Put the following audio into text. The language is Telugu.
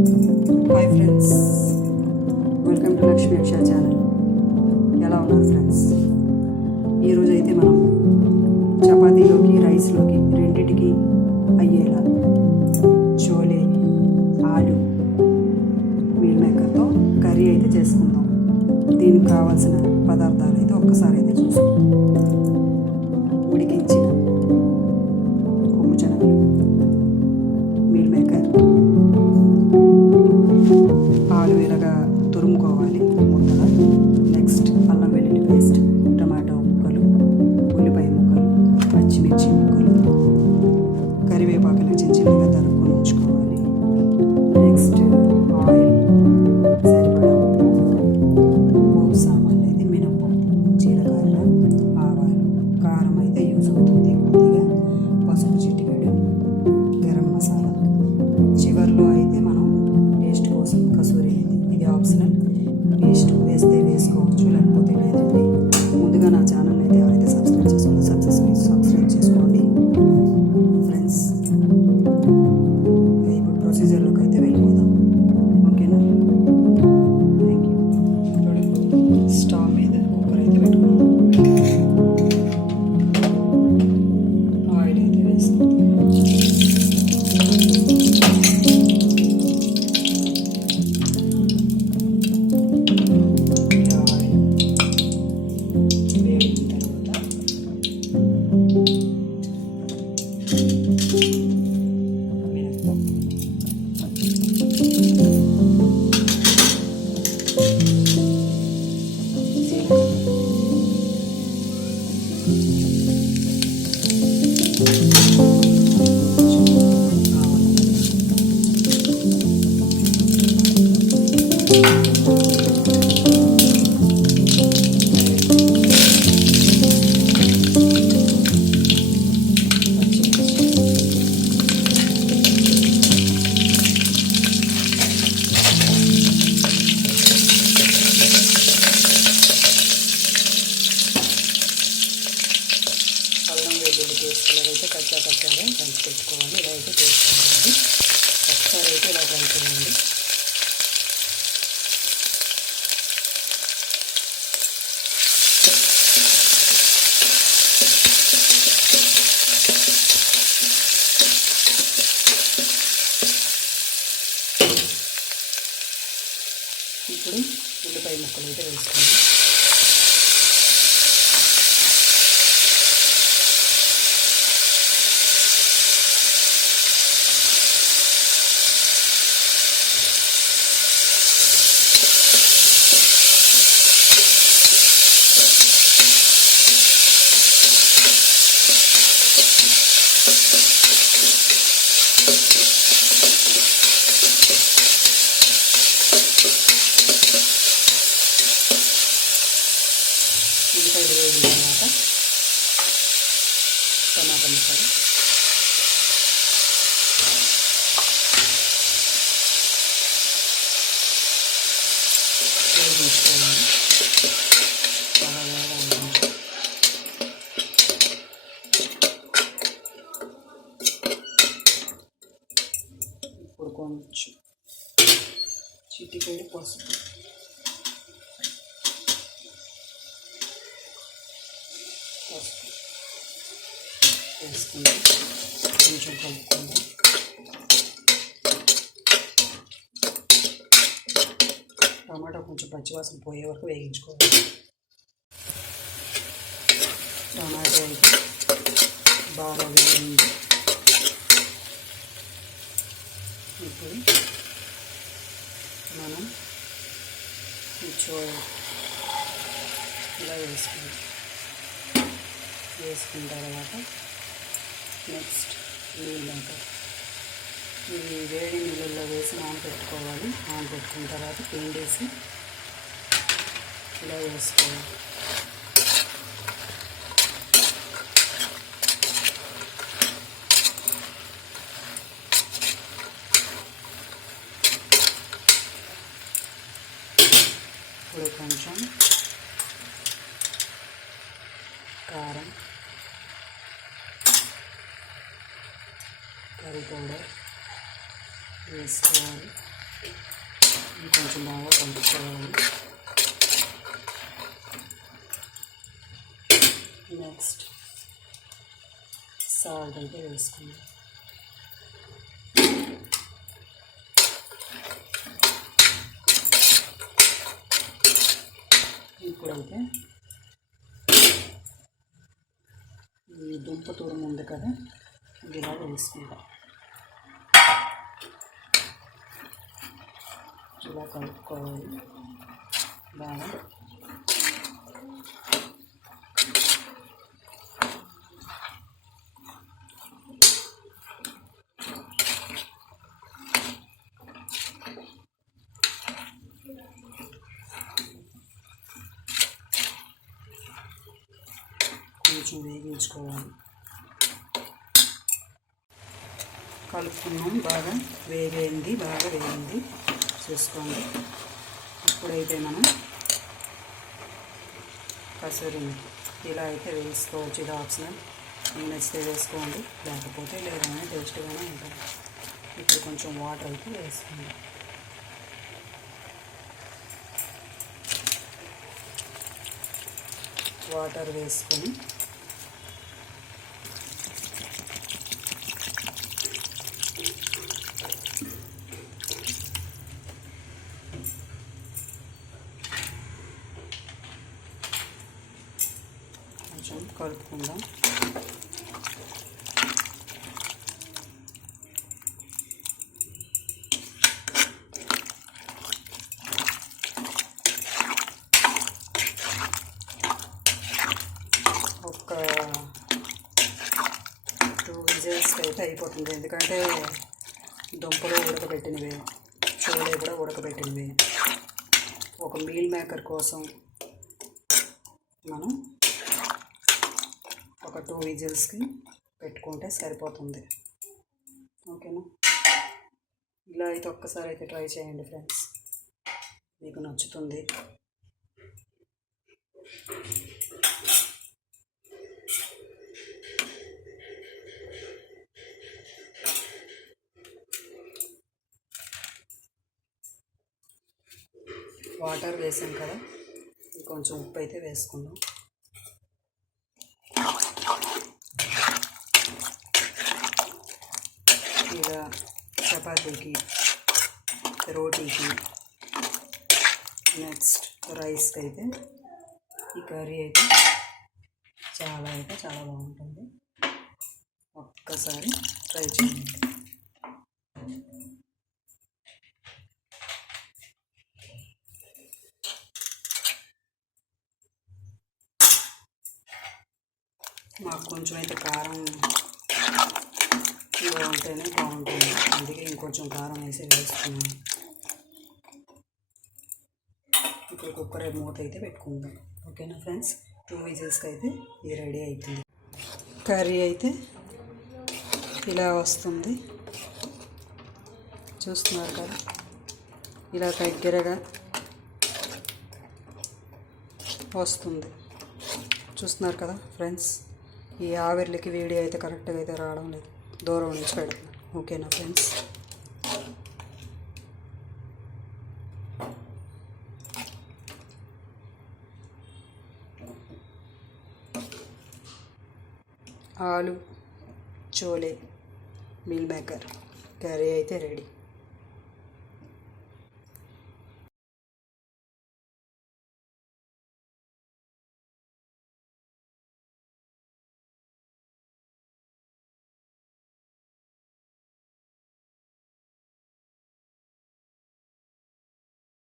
Hi friends, welcome to Lakshmi Akshaya channel. ఎలా ఉన్నారు ఫ్రెండ్స్? ఈరోజు అయితే మనం చపాతీలోకి రైస్లోకి రెండింటికి అయ్యేలా చోలే ఆలు మీల్ మేకర్తో కర్రీ అయితే చేసుకుందాం. దీనికి కావాల్సిన పదార్థాలు అయితే ఒక్కసారి అయితే చూసుకుందాం. ఉడికించిన కొమ్ము శనగలు, మీల్ మేకర్, ఆలు ఇలాగా తురుముకోవాలి ముద్దగా. నెక్స్ట్ అల్లం వెల్లుల్లి పేస్ట్, టమాటో ముక్కలు, ఉల్లిపాయ ముక్కలు, పచ్చిమిర్చి ముక్కలు, కరివేపాకులు చిన్న చిన్నగా తరుక్కొని ఉంచుకోవాలి. నెక్స్ట్ ఆయిల్, సరిపడా ఉప్పు, పోపు సామాన్లు అయితే మినప్పప్పు, జీలకర్ర, ఆవాలు, కారం అయితే యూజ్ అవుతుంది కొద్దిగా, పసుపు చిటికెడు, గరం మసాలా. చివరిలో అయితే మనం టేస్ట్ కోసం కసూరి అయితే, ఇది ఆప్షనల్, టేస్ట్ వేస్తే వేసుకోవచ్చు లేకపోతే లేదండి. ముందుగా నా ఛానల్ అయితే ఎవరైతే సబ్స్క్రైబ్ చేసుకోండి, సబ్స్క్రైబ్ చేసుకోండి ఫ్రెండ్స్. ఇప్పుడు ప్రొసీజర్లోకి అయితే వెళ్ళిపోదాం, ఓకేనా? Thank you. ఇప్పుడు స్టవ్ మీద కుక్కర్ అయితే పెట్టుకుందాం. ఆయిల్ అయితే వేసుకుందాం. అల్లం వెల్లుల్లి పేస్ట్ అయితే కచ్చాగా దంచి పెట్టుకోవాలి. ఇలా అయితే చేసుకోవాలి. ఒకసారి అయితే ఇలా ట్రై చేయండి. ఇప్పుడు ఉల్లిపాయ ముక్కలు అయితే వేసుకోండి. ఉల్లిపాయలు వేగిన తర్వాత టమాటా ముక్కలు, వేగించుకోవాలి. బాగా వేగాలి. ఇప్పుడు కొంచెం చిటికెడు పసుపు, వేసుకుందాం. కొంచెం కలుపుకుందాం. టమాటా కొంచెం పచ్చివాసన పోయే వరకు వేగించుకోవాలి. టమాటా అయితే బాగా వేగింది. ఇప్పుడు మనం ఇలా వేసుకున్న తర్వాత నెక్స్ట్ మీల్ మేకర్, ఇవి వేడి నీళ్ళల్లో వేసి నానబెట్టుకోవాలి. నానబెట్టుకున్న తర్వాత పిండేసి ఇలా వేసుకోవాలి. ఇప్పుడు కొంచెం కారం, కర్రీ పౌడర్ వేసుకోవాలి. కొంచెం బాగా కలుపుకోవాలి. నెక్స్ట్ సాల్ట్ అయితే వేసుకుందాం. ఇప్పుడైతే ఈ దుంప తురుము ఉంది కదా, ఇది ఇలా వేసుకుంటాం. ఇలా కలుపుకోవాలి బాగా. కొంచెం వేగించుకోవాలి. కలుపుకున్నాం, బాగా వేగింది, చూసుకోండి. ఇప్పుడైతే మనం కసూరి ఇలా అయితే వేసుకోవచ్చు. ఇది ఆప్షనల్, మీకు నచ్చితే వేసుకోండి, లేకపోతే లేదైనా టేస్ట్గానే ఉంటుంది. ఇప్పుడు కొంచెం వాటర్ అయితే వేసుకోండి. వాటర్ వేసుకొని కొంచెం కలుపుకుందాం. ఒక 2 విజిల్స్కి అయితే అయిపోతుంది. ఎందుకంటే దుంపలు ఉడకబెట్టినవి, చోలే కూడా ఉడకబెట్టినవి. ఒక మీల్ మేకర్ కోసం మనం ఒక 2 విజిల్స్కి పెట్టుకుంటే సరిపోతుంది. ఓకేనా? ఇలా అయితే ఒక్కసారి అయితే ట్రై చేయండి ఫ్రెండ్స్, మీకు నచ్చుతుంది. వాటర్ వేసాం కదా, కొంచెం ఉప్పు అయితే వేసుకుందాం. ఇలా చపాతీకి, రోటీకి, నెక్స్ట్ రైస్కి అయితే ఈ కర్రీ అయితే చాలా బాగుంటుంది. ఒక్కసారి ట్రై చేయండి. మాకు కొంచెం అయితే కారం ఇలా ఉంటేనే బాగుంటుంది, అందుకే ఇంకొంచెం కారం వేసుకున్నాను. ఇప్పుడు కుక్కర్ మూత అయితే పెట్టుకుందాం. ఓకేనా ఫ్రెండ్స్? 2 విజిల్స్కి అయితే ఇది రెడీ అవుతుంది. కర్రీ అయితే ఇలా వస్తుంది, చూస్తున్నారు కదా, ఇలా దగ్గరగా వస్తుంది. చూస్తున్నారు కదా ఫ్రెండ్స్, ఈ ఆవిర్లకి వీడియో అయితే కరెక్ట్గా అయితే రావడం లేదు, దూరం నుంచి పెడుతున్నాను. ఓకేనా ఫ్రెండ్స్? ఆలు చోలే మీల్ మేకర్ కర్రీ అయితే రెడీ.